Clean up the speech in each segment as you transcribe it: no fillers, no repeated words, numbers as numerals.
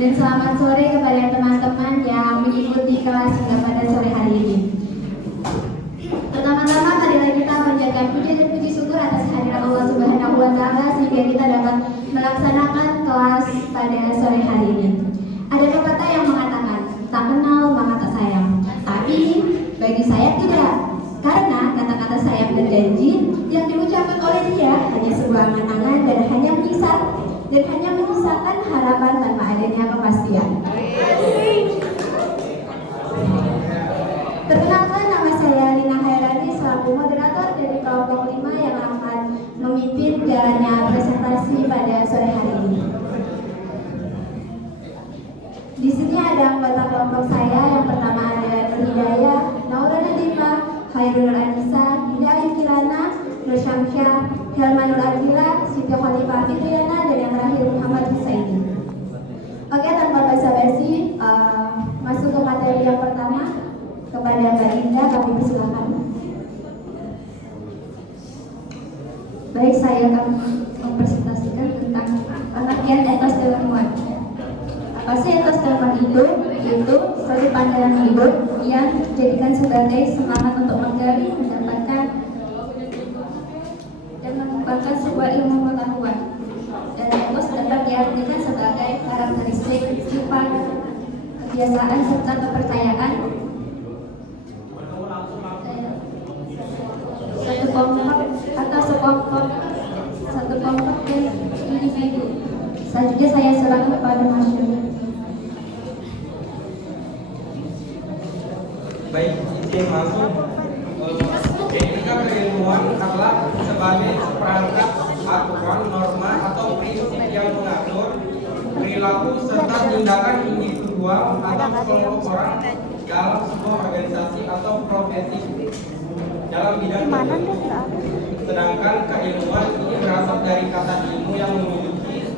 dan selamat sore kepada teman-teman yang mengikuti kelas pada sore hari ini. Pertama-tama marilah kita panjatkan puji dan puji syukur atas kehadiran Allah Subhanahu wa taala sehingga kita dapat melaksanakan kelas pada sore hari ini. Ada pepatah yang mengatakan, tak kenal maka tak sayang. Tapi bagi saya tidak. Karena kata-kata sayang dan janji yang diucapkan oleh dia hanya sebuah angan-angan dan hanya menyisakan harapan tanpa adanya kepastian. Perkenalkan, nama saya Lina Hairani selaku moderator dari kelompok 5 yang akan memimpin jalannya presentasi pada sore hari ini. Di sini ada anggota kelompok saya. Yang pertama ada Hidayah, Naura Nadifa, Khairul Anissa, Hidayah Kirana, Nur Syamsyah, Helmanul Adila, Siti Khalifah Fitriana, dan yang terakhir Muhammad Husaini. Oke, tanpa basa-basi, masuk ke materi yang pertama. Kepada Mbak Indah, kami persilakan. Baik, saya akan mempresentasikan tentang pengertian etos keilmuan. Apa sih etos keilmuan itu? Yaitu suatu pandangan hidup yang dijadikan sebagai semangat untuk menggali, mendapatkan, dan mengembangkan sebuah ilmu pengetahuan. Dan etos dapat diartikan sebagai karakteristik, sifat, kebiasaan, serta kepercayaan satu kelompok dan individu. Selanjutnya saya serahkan kepada Mas Yudha. Baik, izin masuk. Etika keilmuan adalah sebagai seperangkat aturan, norma atau prinsip yang mengatur perilaku serta tindakan individual atau kelompok orang dalam sebuah organisasi atau profesi dalam bidang tertentu. Sedangkan keilmuan ini berasal dari kata ilmu yang memiliki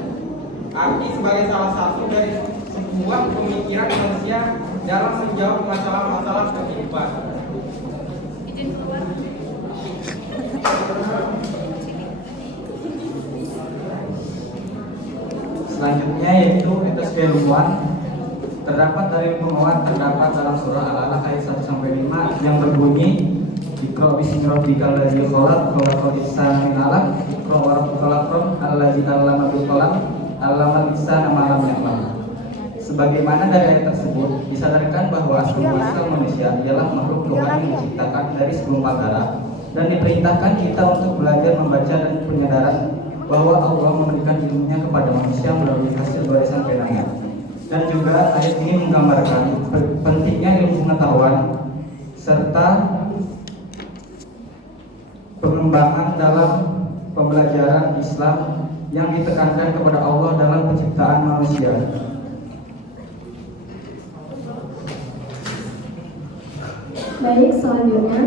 arti sebagai salah satu dari sebuah pemikiran manusia dalam menjawab masalah-masalah kehidupan. Selanjutnya yaitu etos keilmuan. Terdapat dari penguat terdapat dalam surah Al-Alaq ayat 1-5 yang berbunyi Iqra bismi rabbikal ladzi khalaq khalaqal insana min 'alaq Iqra wa rabbukal akram allazi 'allama bil qalam 'allamal insana ma lam ya'lam. Sebagaimana dari ayat tersebut disadarkan bahwa asal muasal manusia ialah makhluk Tuhan yang diciptakan dari segumpal darah dan diperintahkan kita untuk belajar membaca dan penyadaran bahwa Allah memberikan ilmunya kepada manusia melalui hasil barisan penanya. Dan juga ayat ini menggambarkan pentingnya ilmu pengetahuan serta pengembangan dalam pembelajaran Islam yang ditekankan kepada Allah dalam penciptaan manusia. Baik, selanjutnya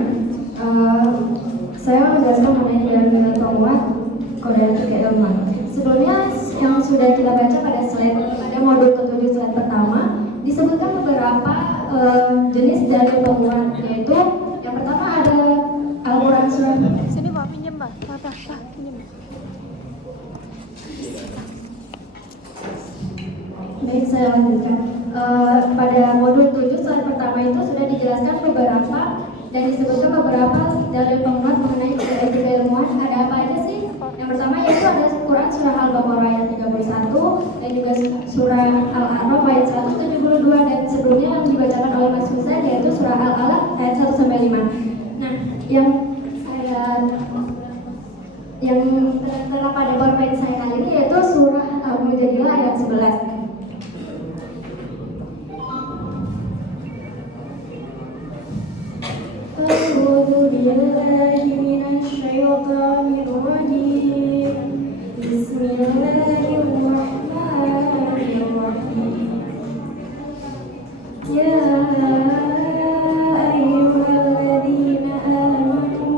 saya menjelaskan mengenai nilai penguat kode keilmuan. Sebelumnya yang sudah kita baca pada slide pada modul ke-7 slide pertama disebutkan beberapa jenis dalil penguat, yaitu yang pertama ada Al-Quran surah. Sini Mbak, pinjam Mbak. Pinjam. Baik, saya lanjutkan. Pada modul 7 slide pertama itu sudah dijelaskan beberapa dan disebutkan beberapa dalil penguat mengenai kode keilmuan. Ada apa aja sih? Yang pertama yaitu ada Quran surah Al-Baqarah ayat 31 dan juga surah Al-A'raf ayat 172 dan sebelumnya yang dibacakan oleh Mas Husain yaitu surah Al-Alaq ayat 1-5. Nah, yang terdapat pada PowerPoint saya kali ini yaitu surah Al-Mujadilah ayat 11. A'udzu billahi minasy syaithanir rajim. Bismillahirrahmanirrahim. Ya ayyuhalladzina amanu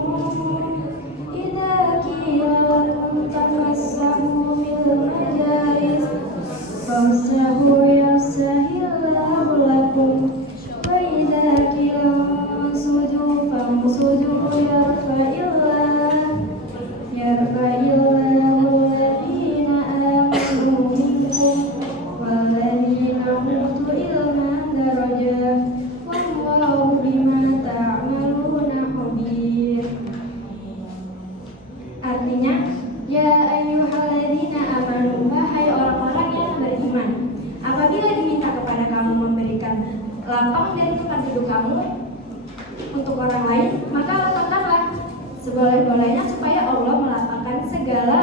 idza qila lakum tamassahu bil majalis famsahu yafsahillahu lakum wa idza qila sujudu famsujudu yarfa'illah kamu, untuk orang lain, maka lakukanlah seboleh-bolehnya supaya Allah melapangkan segala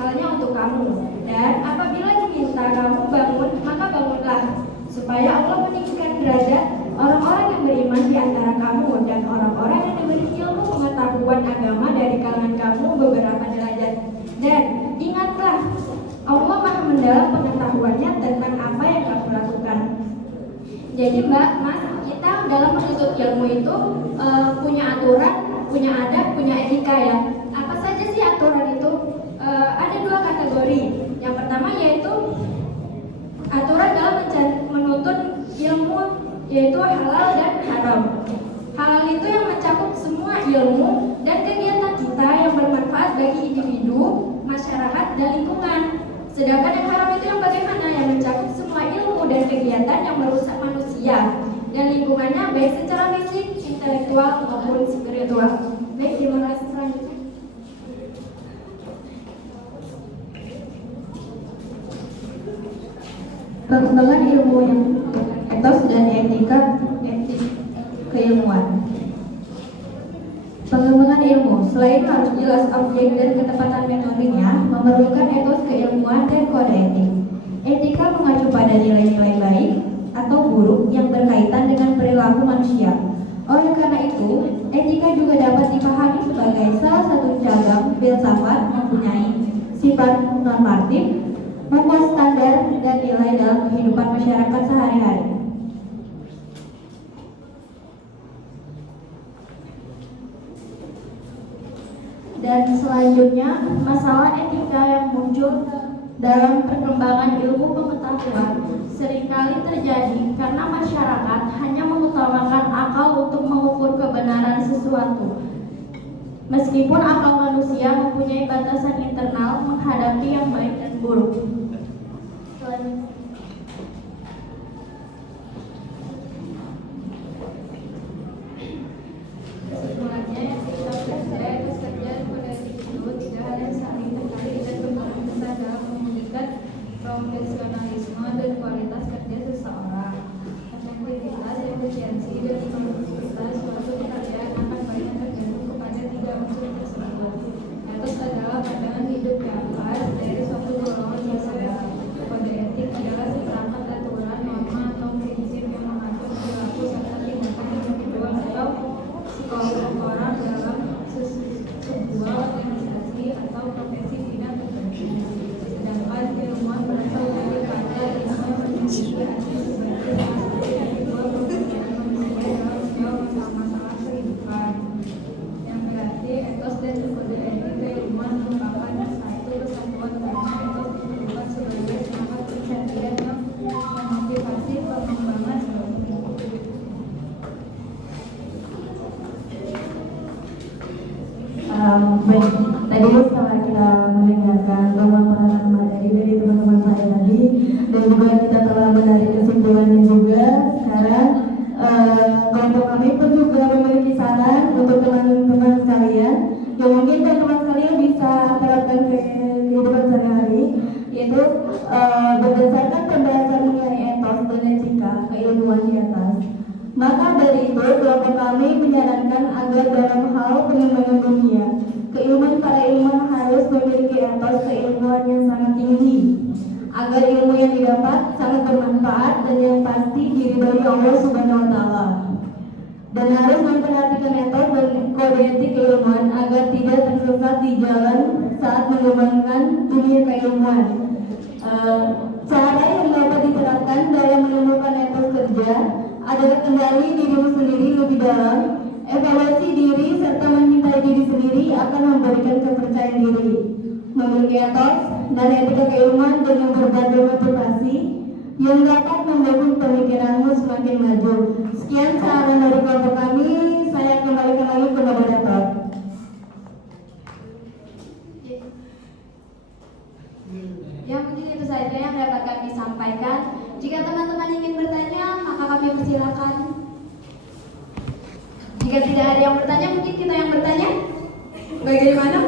halnya untuk kamu. Dan apabila diminta kamu bangun, maka bangunlah, supaya Allah meninggikan derajat orang-orang yang beriman di antara kamu dan orang-orang yang diberi ilmu pengetahuan agama dari kalangan kamu beberapa derajat. Dan ingatlah, Allah Maha mendalam pengetahuannya tentang apa yang kamu lakukan. Jadi Mbak, Mas, kita dalam menuntut ilmu itu punya aturan, punya adab, punya etika ya. Apa saja sih aturan itu? Ada dua kategori. Yang pertama yaitu aturan dalam menuntut ilmu, yaitu halal dan haram. Halal itu yang mencakup semua ilmu dan kegiatan kita yang bermanfaat bagi individu, masyarakat, dan lingkungan. Sedangkan yang haram itu yang bagaimana? Yang mencakup semua ilmu dan kegiatan yang merusak manusia dan lingkungannya, baik secara fisik, intelektual, maupun spiritual. Baik, terima kasih. Selanjutnya, pengembangan ilmu yang etos dan etika keilmuan. Pengembangan ilmu, selain harus jelas objek dan ketepatan metodenya, memerlukan etos keilmuan dan kode etik. Etika mengacu pada nilai-nilai baik atau buruk yang berkaitan dengan perilaku manusia. Oleh karena itu, etika juga dapat dipahami sebagai salah satu cabang filsafat mempunyai sifat normatif, membuat standar dan nilai dalam kehidupan masyarakat sehari-hari. Dan selanjutnya, masalah etika yang muncul dalam perkembangan ilmu pengetahuan seringkali terjadi karena masyarakat hanya mengutamakan akal untuk mengukur kebenaran sesuatu. Meskipun akal manusia mempunyai batasan internal menghadapi yang baik dan buruk. Kesimpulannya, kita percaya atas kerjaan pada itu tidak ada yang saling terkait dan berkelanjutan dalam mewujudkan profesionalisme dan kualitas kerja seseorang. Efektivitas, efisiensi, dan produktivitas suatu pekerjaan akan banyak tergantung kepada tiga unsur tersebut. Etos adalah pandangan hidup yang pas dari suatu golongan masyarakat. Kode etik adalah seperangkat aturan, norma, atau prinsip yang mengatur perilaku serta tindakan individual atau psikolog orang dalam sebuah organisasi atau profesi bidang tertentu. Sedangkan keilmuan berasal dari kata ilmu yang memiliki arti sebagai salah satu dua pekerjaan manusia dalam setiap masalah kehidupan. Yang berarti etos dan kode etik keilmuan merupakan satu kesatuan karena etos diperlukan sebagai semangat pencarian yang memotivasi pengembangan ilmu. Baik, tadi setelah kita mendengarkan pemaparan materi dari teman-teman saya tadi, dan juga kita telah menarik kesimpulannya juga. Sekarang kelompok kami pun juga memiliki saran untuk teman-teman sekalian yang mungkin teman-teman sekalian bisa terapkan ke kehidupan sehari-hari, yaitu berdasarkan pembahasan mengenai etos dan etika keilmuan di atas. Maka dari itu, kelompok kami menyarankan agar dalam hal pengembangan dunia, keilmuan para ilmuwan harus memiliki etos keilmuan yang sangat tinggi, agar ilmu yang didapat sangat bermanfaat dan yang pasti diridhoi Allah Subhanahu wa Ta'ala. Dan harus memperhatikan etos dan kode etik keilmuan agar tidak tersesat di jalan saat mengembangkan dunia keilmuan. Cara yang dapat diterapkan dalam menemukan etos kerja adalah kendali dirimu sendiri lebih dalam, evaluasi diri serta mencintai diri sendiri akan memberikan kepercayaan diri, memiliki etos dan etika keilmuan dengan berbagai motivasi yang dapat mendukung pemikiranmu semakin maju. Sekian saran dari kelompok kami, saya kembalikan lagi ke moderator. Ya, mungkin itu saja yang dapat kami sampaikan. Jika teman-teman ingin bertanya, maka kami persilakan. Jika tidak ada yang bertanya, mungkin kita yang bertanya. Bagaimana?